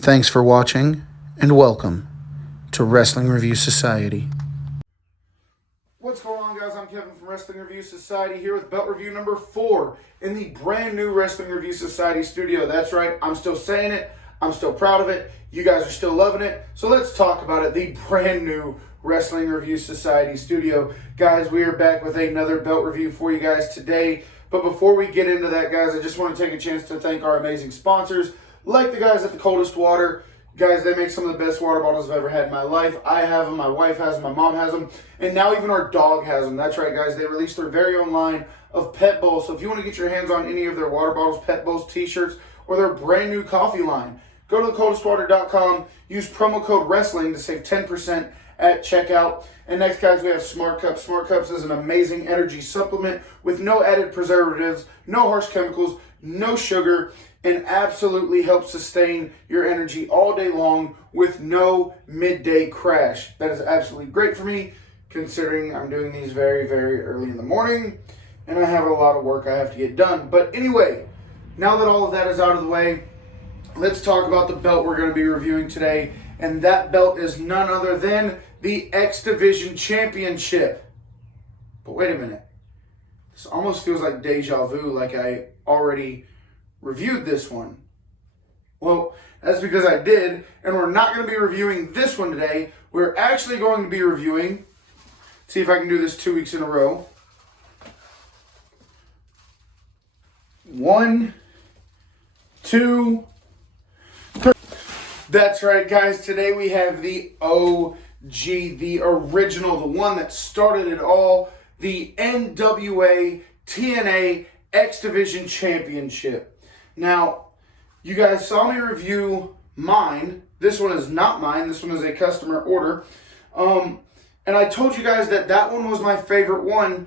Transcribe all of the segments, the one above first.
Thanks for watching, and welcome to Wrestling Review Society. What's going on, guys? I'm Kevin from Wrestling Review Society here with belt review number 4 in the brand new Wrestling Review Society studio. That's right, I'm still saying it. I'm still proud of it. You guys are still loving it. So let's talk about it. The brand new Wrestling Review Society studio. Guys, we are back with another belt review for you guys today. But before we get into that, guys, I just want to take a chance to thank our amazing sponsors, like the guys at the Coldest Water. Guys, they make some of the best water bottles I've ever had in my life. I have them, my wife has them, my mom has them, and now even our dog has them. That's right, guys. They released their very own line of pet bowls. So if you want to get your hands on any of their water bottles, pet bowls, t-shirts, or their brand new coffee line, go to thecoldestwater.com, use promo code WRESTLING to save 10% at checkout. And next, guys, we have Smart Cups. Smart Cups is an amazing energy supplement with no added preservatives, no harsh chemicals, no sugar, and absolutely helps sustain your energy all day long with no midday crash. That is absolutely great for me, considering I'm doing these very, very early in the morning, and I have a lot of work I have to get done. But anyway, now that all of that is out of the way, let's talk about the belt we're going to be reviewing today, and that belt is none other than the X Division Championship. But wait a minute. This almost feels like deja vu, like I already reviewed this one. Well, that's because I did, and we're not going to be reviewing this one today. We're actually going to be reviewing, see if I can do this 2 weeks in a row. 1, 2, 3. That's right, guys. Today we have the OG, the original, the one that started it all, the NWA TNA X Division Championship. Now, you guys saw me review mine. This one is not mine. This one is a customer order. And I told you guys that that one was my favorite one,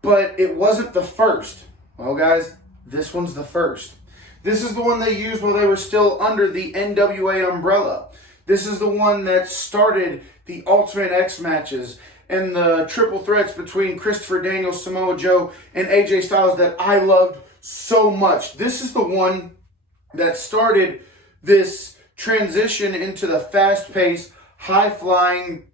but it wasn't the first. Well, guys, this one's the first. This is the one they used while they were still under the NWA umbrella. This is the one that started the Ultimate X matches and the triple threats between Christopher Daniels, Samoa Joe, and AJ Styles that I loved so much. This is the one that started this transition into the fast-paced, high-flying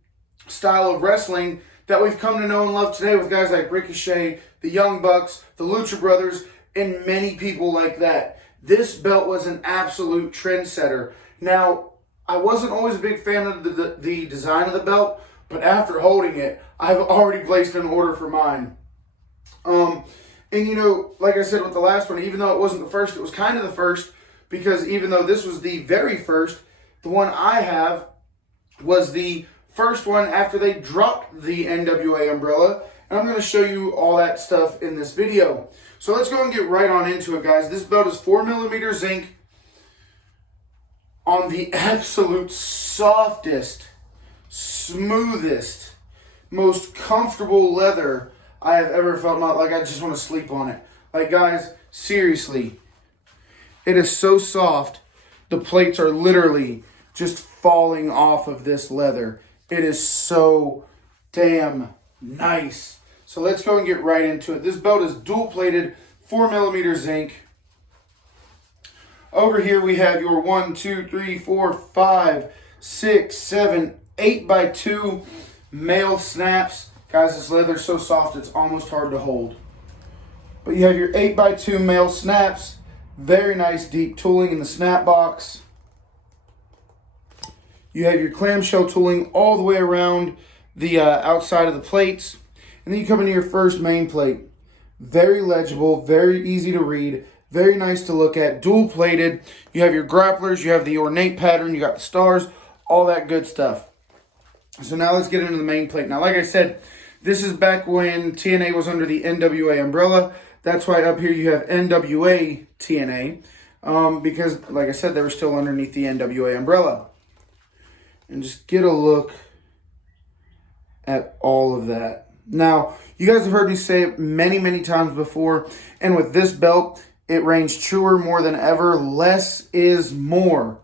style of wrestling that we've come to know and love today with guys like Ricochet, the Young Bucks, the Lucha Brothers, and many people like that. This belt was an absolute trendsetter. Now, I wasn't always a big fan of the design of the belt, but after holding it, I've already placed an order for mine. And you know, like I said with the last one, even though it wasn't the first, it was kind of the first, because even though this was the very first, the one I have was the first one after they dropped the NWA umbrella, and I'm going to show you all that stuff in this video. So let's go and get right on into it, guys. This belt is 4mm zinc on the absolute softest, smoothest, most comfortable leather I have ever felt. Like I just want to sleep on it. Like, guys, seriously, it is so soft. The plates are literally just falling off of this leather. It is so damn nice. So let's go and get right into it. This belt is dual plated, 4mm zinc. Over here we have your 1, 2, 3, 4, 5, 6, 7, 8x2 male snaps. Guys, this leather is so soft it's almost hard to hold. But you have your 8x2 male snaps. Very nice deep tooling in the snap box. You have your clamshell tooling all the way around the outside of the plates. And then you come into your first main plate. Very legible, very easy to read, very nice to look at, dual plated. You have your grapplers, you have the ornate pattern, you got the stars, all that good stuff. So now let's get into the main plate. Now, like I said, this is back when TNA was under the NWA umbrella. That's why up here you have NWA TNA, because, like I said, they were still underneath the NWA umbrella. And just get a look at all of that. Now, you guys have heard me say it many, many times before, and with this belt, it reigns truer more than ever. Less is more.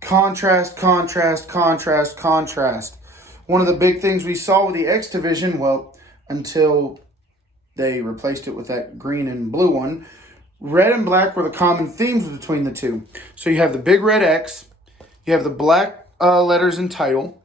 Contrast, contrast, contrast, contrast. One of the big things we saw with the X Division, well, until they replaced it with that green and blue one, red and black were the common themes between the two. So you have the big red X, You have the black letters and title.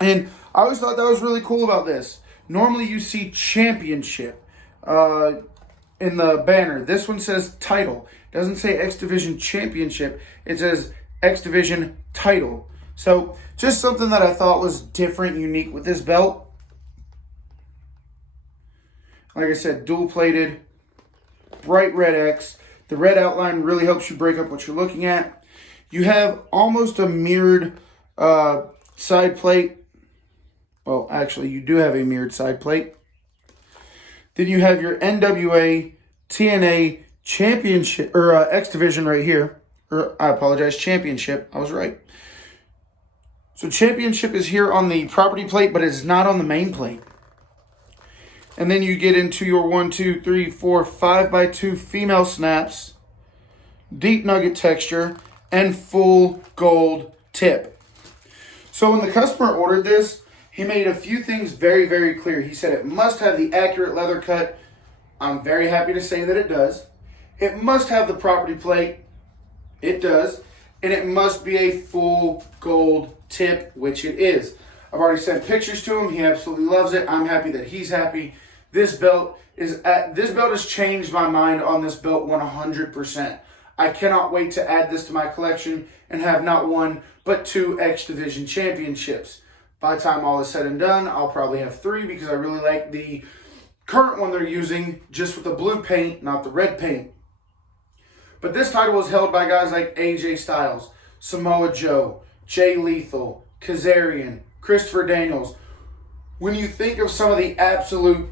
And I always thought that was really cool about this. Normally you see championship in the banner. This one says title. It doesn't say X Division Championship. It says X Division title. So just something that I thought was different, unique with this belt. Like I said, dual plated, bright red X. The red outline really helps you break up what you're looking at. You have almost a mirrored side plate. Well, actually, you do have a mirrored side plate. Then you have your NWA TNA Championship, or X Division right here. Or, I apologize, Championship. I was right. So Championship is here on the property plate, but it's not on the main plate. And then you get into your 1, 2, 3, 4, 5x2 female snaps, deep nugget texture, and full gold tip. So when the customer ordered this, he made a few things very, very clear. He said it must have the accurate leather cut. I'm very happy to say that it does. It must have the property plate. It does. And it must be a full gold tip, which it is. I've already sent pictures to him. He absolutely loves it. I'm happy that he's happy. This belt has changed my mind on this belt 100%. I cannot wait to add this to my collection and have not one, but 2 X Division championships. By the time all is said and done, I'll probably have 3 because I really like the current one they're using, just with the blue paint, not the red paint. But this title was held by guys like AJ Styles, Samoa Joe, Jay Lethal, Kazarian, Christopher Daniels. When you think of some of the absolute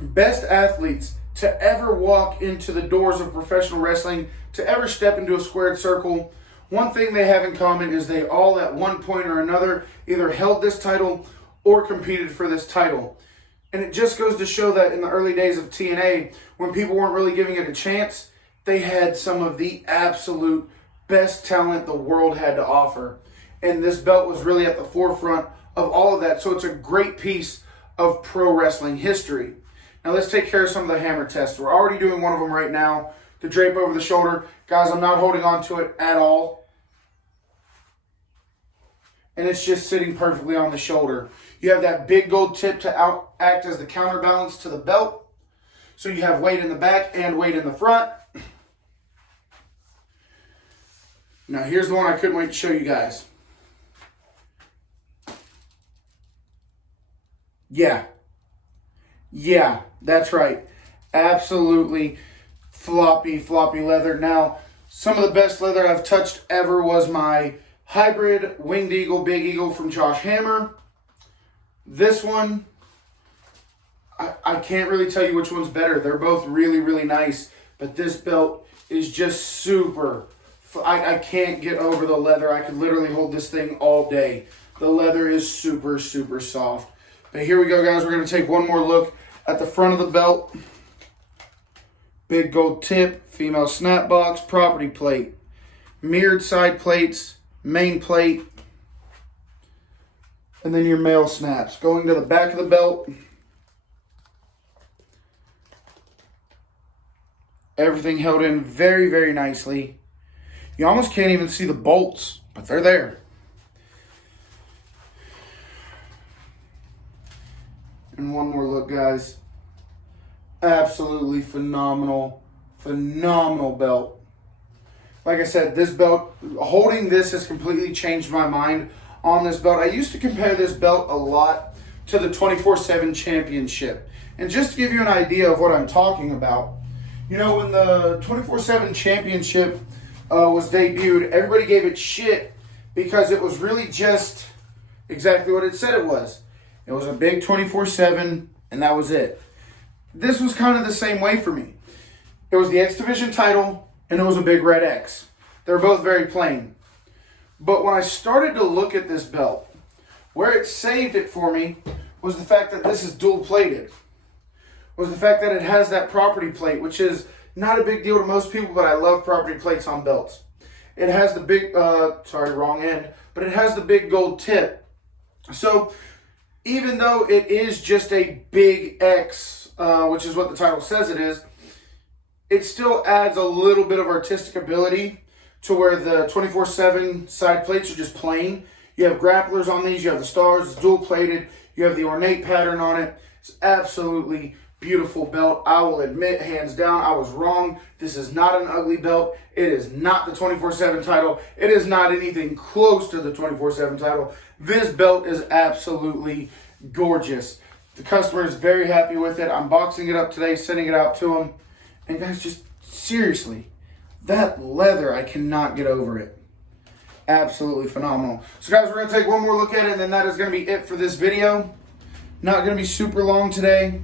best athletes to ever walk into the doors of professional wrestling, to ever step into a squared circle, one thing they have in common is they all at one point or another either held this title or competed for this title. And it just goes to show that in the early days of TNA, when people weren't really giving it a chance, they had some of the absolute best talent the world had to offer. And this belt was really at the forefront of all of that. So it's a great piece of pro wrestling history. Now let's take care of some of the hammer tests. We're already doing one of them right now. The drape over the shoulder. Guys, I'm not holding on to it at all. And it's just sitting perfectly on the shoulder. You have that big gold tip to act as the counterbalance to the belt. So you have weight in the back and weight in the front. Now here's the one I couldn't wait to show you guys. Yeah, that's right. Absolutely floppy leather. Now, some of the best leather I've touched ever was my hybrid Winged Eagle, Big Eagle from Josh Hammer. This one, I can't really tell you which one's better. They're both really, really nice. But this belt is just super. I can't get over the leather. I could literally hold this thing all day. The leather is super, super soft. But here we go, guys. We're going to take one more look at the front of the belt. Big gold tip, female snap box, property plate, mirrored side plates, main plate, and then your male snaps. Going to the back of the belt, everything held in very, very nicely. You almost can't even see the bolts, but they're there. And one more look, guys. Absolutely phenomenal belt. Like I said, this belt, holding this has completely changed my mind on this belt. I used to compare this belt a lot to the 24/7 championship. And just to give you an idea of what I'm talking about, you know, when the 24/7 championship was debuted, everybody gave it shit because it was really just exactly what it said it was. It was a big 24/7, and that was it. This was kind of the same way for me. It was the X Division title, and it was a big red X. They're both very plain. But when I started to look at this belt, where it saved it for me was the fact that this is dual plated. Was the fact that it has that property plate, which is not a big deal to most people, but I love property plates on belts. It has the big, wrong end, but it has the big gold tip. So even though it is just a big X, which is what the title says it is, it still adds a little bit of artistic ability to where the 24/7 side plates are just plain. You have grapplers on these. You have the stars. It's dual plated. You have the ornate pattern on it. It's absolutely beautiful belt. I will admit, hands down, I was wrong. This is not an ugly belt. It is not the 24/7 title. It is not anything close to the 24/7 title. This belt is absolutely gorgeous. The customer is very happy with it. I'm boxing it up today, sending it out to him. And guys, just seriously, that leather, I cannot get over it. Absolutely phenomenal. So guys, we're going to take one more look at it, and then that is going to be it for this video. Not going to be super long today.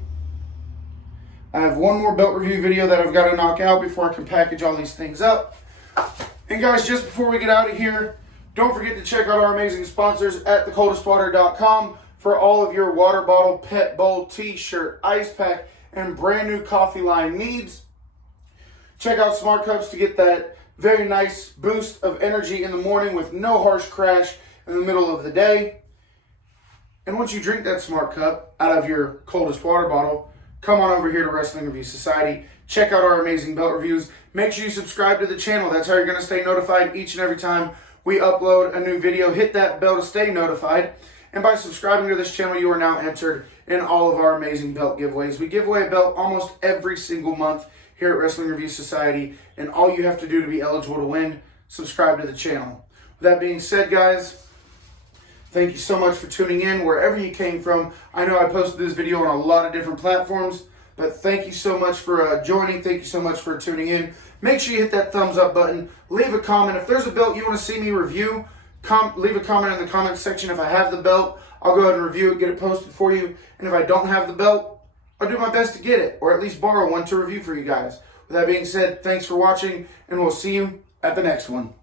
I have one more belt review video that I've got to knock out before I can package all these things up. And guys, just before we get out of here, don't forget to check out our amazing sponsors at thecoldestwater.com for all of your water bottle, pet bowl, t-shirt, ice pack, and brand new coffee line needs. Check out Smart Cups to get that very nice boost of energy in the morning with no harsh crash in the middle of the day. And once you drink that Smart Cup out of your coldest water bottle, come on over here to Wrestling Review Society. Check out our amazing belt reviews. Make sure you subscribe to the channel. That's how you're going to stay notified each and every time we upload a new video. Hit that bell to stay notified. And by subscribing to this channel, you are now entered in all of our amazing belt giveaways. We give away a belt almost every single month here at Wrestling Review Society. And all you have to do to be eligible to win, subscribe to the channel. With that being said, guys, thank you so much for tuning in wherever you came from. I know I posted this video on a lot of different platforms, but thank you so much for joining. Thank you so much for tuning in. Make sure you hit that thumbs up button. Leave a comment. If there's a belt you want to see me review, leave a comment in the comments section. If I have the belt, I'll go ahead and review it, get it posted for you. And if I don't have the belt, I'll do my best to get it, or at least borrow one to review for you guys. With that being said, thanks for watching, and we'll see you at the next one.